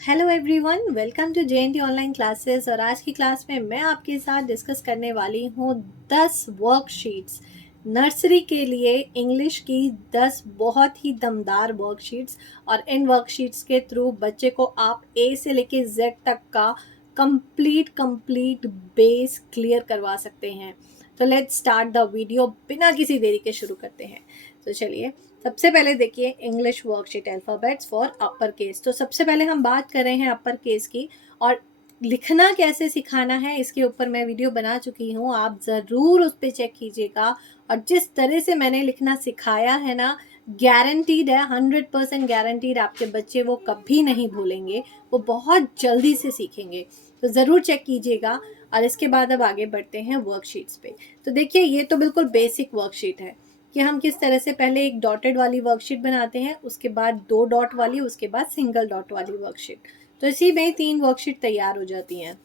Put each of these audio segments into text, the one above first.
Hello everyone, welcome to JNT online classes. और आज की क्लास में मैं आपके साथ डिस्कस करने वाली हूँ 10 वर्कशीट्स, नर्सरी के लिए इंग्लिश की 10 बहुत ही दमदार वर्कशीट्स। और इन वर्कशीट्स के थ्रू बच्चे को आप A से लेके Z तक का कंप्लीट बेस क्लियर करवा सकते हैं। तो लेट्स स्टार्ट द वीडियो, बिना किसी देरी के शुरू करते हैं। तो चलिए, सबसे पहले देखिए English worksheet alphabets for upper case. तो सबसे पहले हम बात कर रहे हैं अपर केस की, और लिखना कैसे सिखाना है इसके ऊपर मैं वीडियो बना चुकी हूँ, आप ज़रूर उस पर चेक कीजिएगा। और जिस तरह से मैंने लिखना सिखाया है ना, गारंटीड है, 100% गारंटीड, आपके बच्चे वो कभी नहीं भूलेंगे, वो बहुत जल्दी से सीखेंगे। तो ज़रूर चेक कीजिएगा। और इसके बाद अब आगे बढ़ते हैं वर्कशीट्स पे। तो देखिए, ये तो बिल्कुल बेसिक वर्कशीट है कि हम किस तरह से पहले एक डॉटेड वाली वर्कशीट बनाते हैं, उसके बाद 2 डॉट वाली, उसके बाद सिंगल डॉट वाली वर्कशीट। तो इसी में 3 वर्कशीट तैयार हो जाती हैं।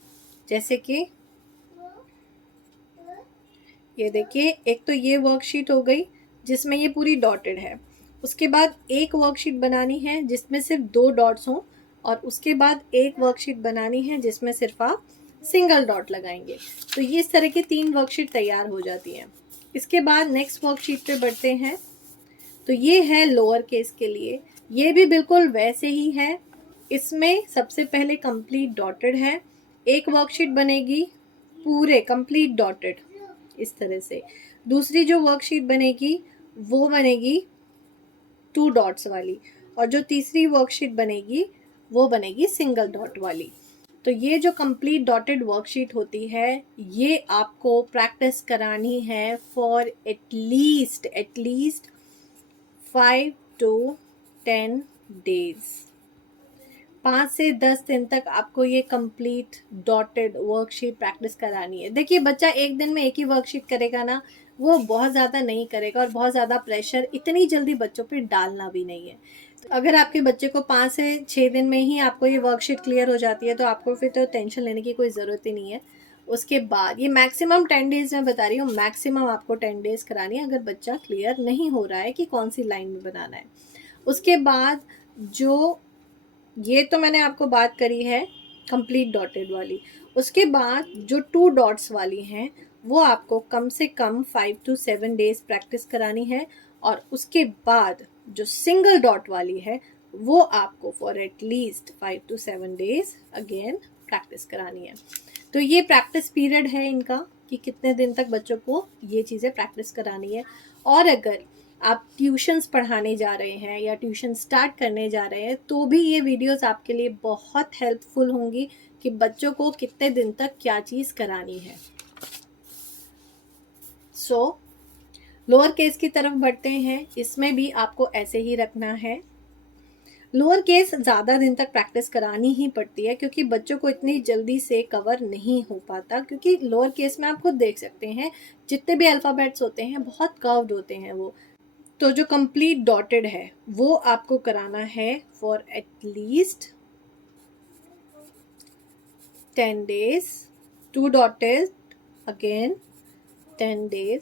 जैसे कि ये देखिए, एक तो ये वर्कशीट हो गई जिसमें ये पूरी डॉटेड है। उसके बाद एक वर्कशीट बनानी है जिसमें सिर्फ 2 डॉट्स हों, और उसके बाद एक वर्कशीट बनानी है जिसमें सिर्फ आप सिंगल डॉट लगाएंगे। तो ये इस तरह की 3 वर्कशीट तैयार हो जाती हैं। इसके बाद नेक्स्ट वर्कशीट पे बढ़ते हैं। तो ये है लोअर केस के लिए, ये भी बिल्कुल वैसे ही है। इसमें सबसे पहले कंप्लीट डॉटेड है, एक वर्कशीट बनेगी पूरे कंप्लीट डॉटेड इस तरह से। दूसरी जो वर्कशीट बनेगी वो बनेगी 2 डॉट्स वाली, और जो तीसरी वर्कशीट बनेगी वो बनेगी सिंगल डॉट वाली। तो ये जो कंप्लीट डॉटेड वर्कशीट होती है, ये आपको प्रैक्टिस करानी है फॉर एटलीस्ट 5 to 10 डेज। 5 से 10 दिन तक आपको ये कंप्लीट डॉटेड वर्कशीट प्रैक्टिस करानी है। देखिए, बच्चा एक दिन में एक ही वर्कशीट करेगा ना, वो बहुत ज़्यादा नहीं करेगा, और बहुत ज़्यादा प्रेशर इतनी जल्दी बच्चों पे डालना भी नहीं है। तो अगर आपके बच्चे को 5 से 6 दिन में ही आपको ये वर्कशीट क्लियर हो जाती है, तो आपको फिर तो टेंशन लेने की कोई ज़रूरत ही नहीं है। उसके बाद ये मैक्सिमम 10 डेज़ में बता रही हूँ, मैक्सिमम आपको 10 डेज़ करानी है अगर बच्चा क्लियर नहीं हो रहा है कि कौन सी लाइन में बनाना है। उसके बाद जो, ये तो मैंने आपको बात करी है कंप्लीट डॉटेड वाली। उसके बाद जो 2 डॉट्स वाली हैं, वो आपको कम से कम 5 to 7 डेज प्रैक्टिस करानी है। और उसके बाद जो सिंगल डॉट वाली है, वो आपको for at least 5 to 7 days again practice करानी है। तो ये प्रैक्टिस पीरियड है इनका, कि कितने दिन तक बच्चों को ये चीज़ें प्रैक्टिस करानी है। और अगर आप ट्यूशन्स पढ़ाने जा रहे हैं या ट्यूशन स्टार्ट करने जा रहे हैं, तो भी ये वीडियोस आपके लिए बहुत हेल्पफुल होंगी कि बच्चों को कितने दिन तक क्या चीज़ करानी है। सो लोअर केस की तरफ बढ़ते हैं। इसमें भी आपको ऐसे ही रखना है। लोअर केस ज़्यादा दिन तक प्रैक्टिस करानी ही पड़ती है, क्योंकि बच्चों को इतनी जल्दी से कवर नहीं हो पाता, क्योंकि लोअर केस में आप खुद देख सकते हैं जितने भी अल्फ़ाबेट्स होते हैं बहुत कर्व्ड होते हैं वो। तो जो कंप्लीट डॉटेड है वो आपको कराना है for at least 10 days. 2 dotted again 10 days.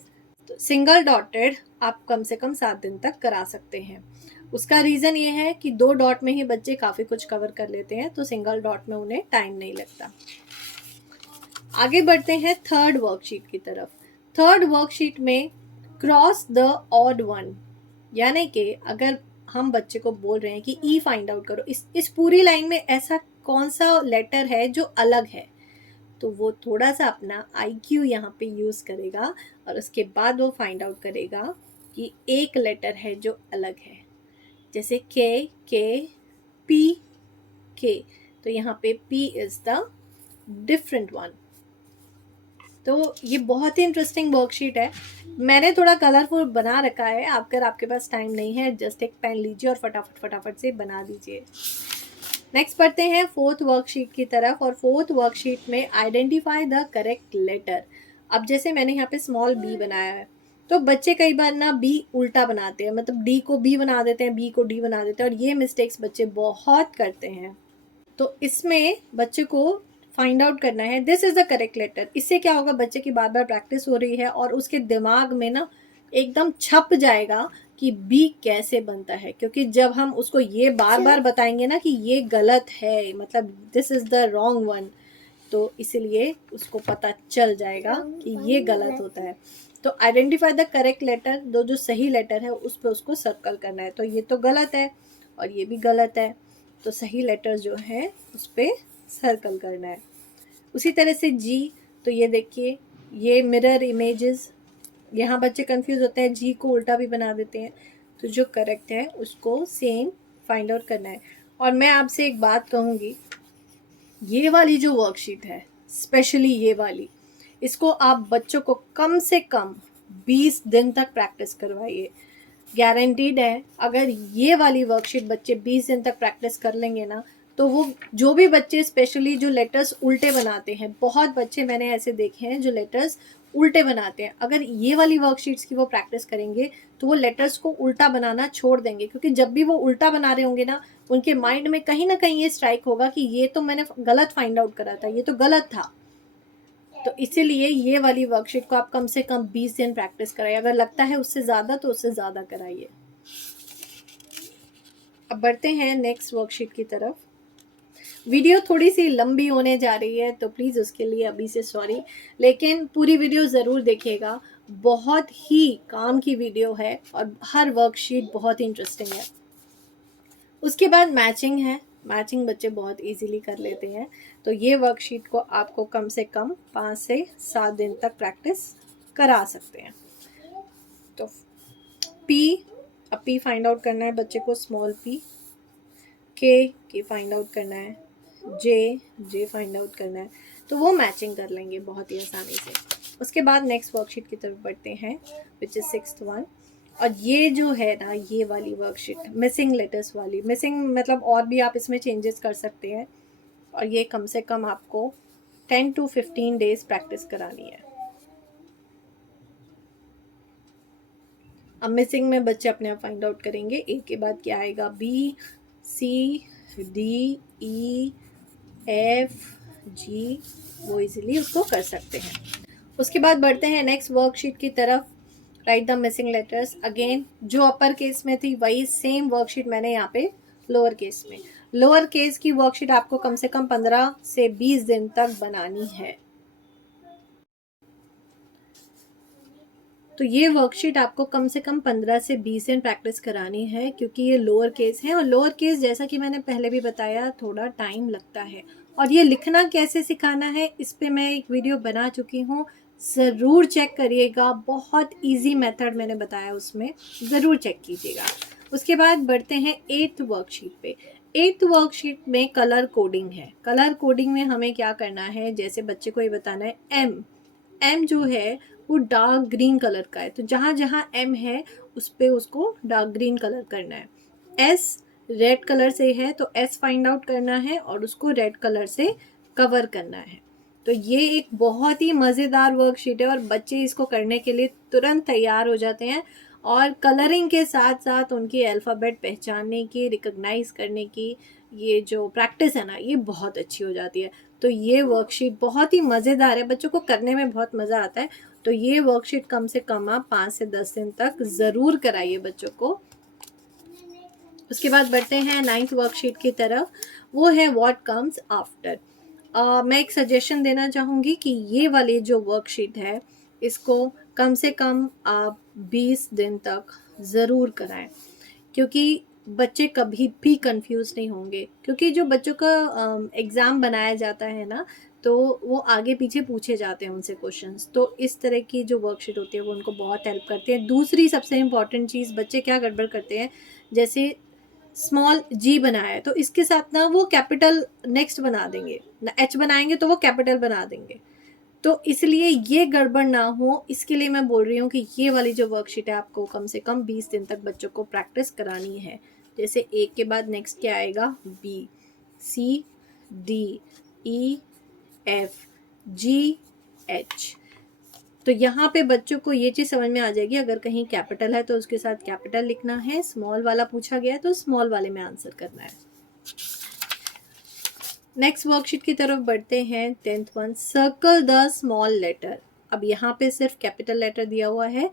तो सिंगल डॉटेड आप कम से कम 7 दिन तक करा सकते हैं। उसका रीज़न ये है कि 2 डॉट में ही बच्चे काफ़ी कुछ कवर कर लेते हैं, तो सिंगल डॉट में उन्हें टाइम नहीं लगता। आगे बढ़ते हैं थर्ड वर्कशीट की तरफ। थर्ड वर्कशीट में क्रॉस द ऑड वन, यानी कि अगर हम बच्चे को बोल रहे हैं कि ई फाइंड आउट करो, इस पूरी लाइन में ऐसा कौन सा लेटर है जो अलग है, तो वो थोड़ा सा अपना IQ यहाँ पे यूज़ करेगा, और उसके बाद वो फाइंड आउट करेगा कि एक लेटर है जो अलग है। जैसे के पी के, तो यहाँ पे P is the different one. तो ये बहुत ही इंटरेस्टिंग वर्कशीट है। मैंने थोड़ा कलरफुल बना रखा है, अगर आपके पास टाइम नहीं है जस्ट एक पेन लीजिए और फटाफट से बना दीजिए। नेक्स्ट पढ़ते हैं फोर्थ वर्कशीट की तरफ, और फोर्थ वर्कशीट में आइडेंटिफाई द करेक्ट लेटर। अब जैसे मैंने यहाँ पे स्मॉल b बनाया है, तो बच्चे कई बार ना b उल्टा बनाते हैं, मतलब d को b बना देते हैं, b को d बना देते हैं, और ये मिस्टेक्स बच्चे बहुत करते हैं। तो इसमें बच्चे को फाइंड आउट करना है this is the correct letter. इससे क्या होगा, बच्चे की बार बार प्रैक्टिस हो रही है और उसके दिमाग में ना एकदम छप जाएगा कि बी कैसे बनता है, क्योंकि जब हम उसको ये बार बार बताएंगे ना कि ये गलत है, मतलब this is the wrong one, तो इसलिए उसको पता चल जाएगा कि ये गलत होता है। तो आइडेंटिफाई द करेक्ट लेटर, दो जो सही लेटर है उस पर उसको सर्कल करना है। तो ये तो गलत है और ये भी गलत है, तो सही लेटर जो है उस पर सर्कल करना है। उसी तरह से जी, तो ये देखिए ये मिरर इमेजेस, यहाँ बच्चे कंफ्यूज होते हैं, जी को उल्टा भी बना देते हैं, तो जो करेक्ट है उसको सेम फाइंड आउट करना है। और मैं आपसे एक बात कहूँगी, ये वाली जो वर्कशीट है, स्पेशली ये वाली, इसको आप बच्चों को कम से कम 20 दिन तक प्रैक्टिस करवाइए। गारंटीड है, अगर ये वाली वर्कशीट बच्चे 20 दिन तक प्रैक्टिस कर लेंगे ना, तो वो जो भी बच्चे स्पेशली जो लेटर्स उल्टे बनाते हैं, बहुत बच्चे मैंने ऐसे देखे हैं जो लेटर्स उल्टे बनाते हैं, अगर ये वाली वर्कशीट्स की वो प्रैक्टिस करेंगे तो वो लेटर्स को उल्टा बनाना छोड़ देंगे। क्योंकि जब भी वो उल्टा बना रहे होंगे ना, उनके माइंड में कहीं ना कहीं ये स्ट्राइक होगा कि ये तो मैंने गलत फाइंड आउट करा था, ये तो गलत था। तो इसीलिए ये वाली वर्कशीट को आप कम से कम 20 दिन प्रैक्टिस कराइए। अगर लगता है उससे ज़्यादा तो उससे ज़्यादा कराइए। अब बढ़ते हैं नेक्स्ट वर्कशीट की तरफ। वीडियो थोड़ी सी लंबी होने जा रही है तो प्लीज़ उसके लिए अभी से सॉरी, लेकिन पूरी वीडियो ज़रूर देखिएगा, बहुत ही काम की वीडियो है और हर वर्कशीट बहुत ही इंटरेस्टिंग है। उसके बाद मैचिंग है, मैचिंग बच्चे बहुत इजीली कर लेते हैं। तो ये वर्कशीट को आपको कम से कम 5 से 7 दिन तक प्रैक्टिस करा सकते हैं। तो पी, अब पी फाइंड आउट करना है बच्चे को, स्मॉल पी, के फाइंड आउट करना है, जे फाइंड आउट करना है, तो वो मैचिंग कर लेंगे बहुत ही आसानी से। उसके बाद नेक्स्ट वर्कशीट की तरफ बढ़ते हैं विच इज़ 6th वन। और ये जो है ना, ये वाली वर्कशीट मिसिंग लेटर्स वाली, मिसिंग मतलब और भी आप इसमें चेंजेस कर सकते हैं, और ये कम से कम आपको 10 to 15 डेज प्रैक्टिस करानी है। अब मिसिंग में बच्चे अपने आप फाइंड आउट करेंगे, ए के बाद क्या आएगा, बी, सी, डी, ई, एफ, जी, वो इजीली उसको कर सकते हैं। उसके बाद बढ़ते हैं नेक्स्ट वर्कशीट की तरफ। Right the missing letters, again जो अपर केस में थी वही सेम वर्कशीट मैंने यहाँ पे लोअर केस में। लोअर केस की वर्कशीट आपको कम से कम 15 से 20 दिन तक बनानी है। तो ये वर्कशीट आपको कम से कम 15 से 20 दिन प्रैक्टिस करानी है, क्योंकि ये लोअर केस है और लोअर केस जैसा कि मैंने पहले भी बताया थोड़ा टाइम लगता है। और ये लिखना कैसे सिखाना है इस पे मैं एक वीडियो बना चुकी हूँ, ज़रूर चेक करिएगा, बहुत इजी मेथड मैंने बताया उसमें, ज़रूर चेक कीजिएगा। उसके बाद बढ़ते हैं 8th वर्कशीट पे। 8th वर्कशीट में कलर कोडिंग है। कलर कोडिंग में हमें क्या करना है, जैसे बच्चे को ये बताना है एम जो है वो डार्क ग्रीन कलर का है, तो जहाँ जहाँ एम है उस पर उसको डार्क ग्रीन कलर करना है। एस रेड कलर से है तो एस फाइंड आउट करना है और उसको रेड कलर से कवर करना है। तो ये एक बहुत ही मज़ेदार वर्कशीट है और बच्चे इसको करने के लिए तुरंत तैयार हो जाते हैं, और कलरिंग के साथ साथ उनकी अल्फ़ाबेट पहचानने की, रिकग्नाइज करने की ये जो प्रैक्टिस है ना, ये बहुत अच्छी हो जाती है। तो ये वर्कशीट बहुत ही मज़ेदार है, बच्चों को करने में बहुत मज़ा आता है। तो ये वर्कशीट कम से कम आप 5 से 10 दिन तक ज़रूर कराइए बच्चों को। उसके बाद बढ़ते हैं 9th वर्कशीट की तरफ, वो है व्हाट कम्स आफ्टर। मैं एक सजेशन देना चाहूँगी कि ये वाली जो वर्कशीट है इसको कम से कम आप 20 दिन तक ज़रूर कराएं, क्योंकि बच्चे कभी भी कंफ्यूज नहीं होंगे। क्योंकि जो बच्चों का एग्ज़ाम बनाया जाता है ना, तो वो आगे पीछे पूछे जाते हैं उनसे क्वेश्चंस, तो इस तरह की जो वर्कशीट होती है वो उनको बहुत हेल्प करती है। दूसरी सबसे इम्पॉर्टेंट चीज़, बच्चे क्या गड़बड़ करते हैं, जैसे स्मॉल जी बनाया है तो इसके साथ ना वो कैपिटल नेक्स्ट बना देंगे, ना एच बनाएंगे तो वो कैपिटल बना देंगे। तो इसलिए ये गड़बड़ ना हो, इसके लिए मैं बोल रही हूँ कि ये वाली जो वर्कशीट है आपको कम से कम 20 दिन तक बच्चों को प्रैक्टिस करानी है। जैसे ए के बाद नेक्स्ट क्या आएगा, बी, सी, डी, ई, एफ, जी, एच। तो यहाँ पे बच्चों को ये चीज़ समझ में आ जाएगी, अगर कहीं कैपिटल है तो उसके साथ कैपिटल लिखना है, स्मॉल वाला पूछा गया है तो स्मॉल वाले में आंसर करना है। नेक्स्ट वर्कशीट की तरफ बढ़ते हैं। 10th one, circle the small letter. अब यहाँ पे सिर्फ कैपिटल लेटर दिया हुआ है,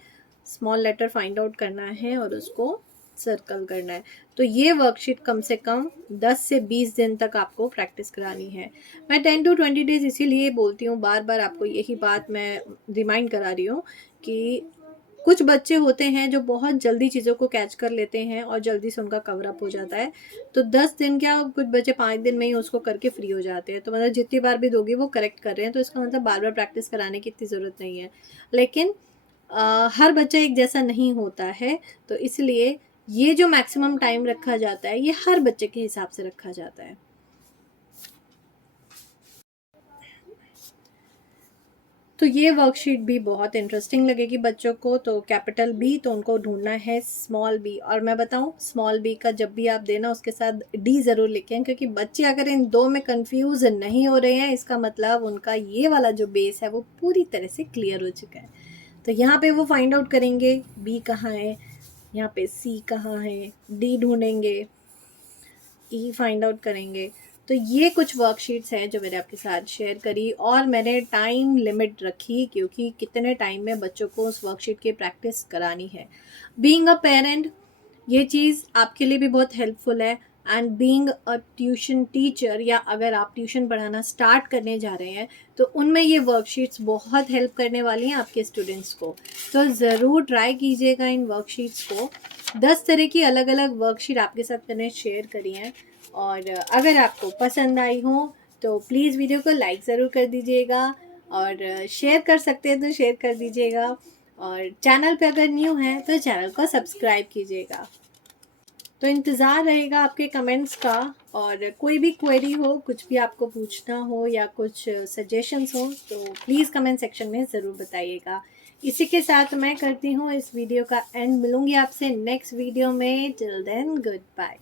स्मॉल लेटर फाइंड आउट करना है और उसको सर्कल करना है। तो ये वर्कशीट कम से कम 10 से 20 दिन तक आपको प्रैक्टिस करानी है। मैं 10 to 20 डेज इसीलिए बोलती हूँ, बार बार आपको यही बात मैं रिमाइंड करा रही हूँ कि कुछ बच्चे होते हैं जो बहुत जल्दी चीज़ों को कैच कर लेते हैं और जल्दी से उनका कवर अप हो जाता है। तो 10 दिन क्या, कुछ बच्चे 5 दिन में ही उसको करके फ्री हो जाते हैं। तो मतलब जितनी बार भी दोगे वो करेक्ट कर रहे हैं, तो इसका मतलब बार बार प्रैक्टिस कराने की इतनी ज़रूरत नहीं है। लेकिन हर बच्चा एक जैसा नहीं होता है, तो इसलिए ये जो मैक्सिमम टाइम रखा जाता है ये हर बच्चे के हिसाब से रखा जाता है। तो ये वर्कशीट भी बहुत इंटरेस्टिंग लगेगी बच्चों को। तो कैपिटल बी, तो उनको ढूंढना है स्मॉल बी। और मैं बताऊं, स्मॉल बी का जब भी आप देना उसके साथ डी ज़रूर लिखें, क्योंकि बच्चे अगर इन दो में कंफ्यूज नहीं हो रहे हैं, इसका मतलब उनका ये वाला जो बेस है वो पूरी तरह से क्लियर हो चुका है। तो यहाँ पे वो फाइंड आउट करेंगे बी कहाँ है, यहाँ पे सी कहाँ है, डी ढूंढेंगे, ई फाइंड आउट करेंगे। तो ये कुछ वर्कशीट्स हैं जो मैंने आपके साथ शेयर करी, और मैंने टाइम लिमिट रखी क्योंकि कितने टाइम में बच्चों को उस वर्कशीट की प्रैक्टिस करानी है। बीइंग अ पेरेंट, ये चीज़ आपके लिए भी बहुत हेल्पफुल है। And being a tuition teacher, या अगर आप ट्यूशन पढ़ाना स्टार्ट करने जा रहे हैं तो उनमें ये वर्कशीट्स बहुत हेल्प करने वाली हैं आपके स्टूडेंट्स को। तो ज़रूर ट्राई कीजिएगा इन वर्कशीट्स को। 10 तरह की अलग अलग वर्कशीट आपके साथ मैंने शेयर करी हैं, और अगर आपको पसंद आई हो तो प्लीज़ वीडियो को लाइक ज़रूर कर दीजिएगा, और शेयर कर सकते हैं तो शेयर कर दीजिएगा, और चैनल पे अगर न्यू हैं तो चैनल को सब्सक्राइब कीजिएगा। तो इंतज़ार रहेगा आपके कमेंट्स का, और कोई भी क्वेरी हो, कुछ भी आपको पूछना हो या कुछ सजेशंस हो तो प्लीज़ कमेंट सेक्शन में ज़रूर बताइएगा। इसी के साथ मैं करती हूँ इस वीडियो का एंड। मिलूँगी आपसे नेक्स्ट वीडियो में। Till then, good bye.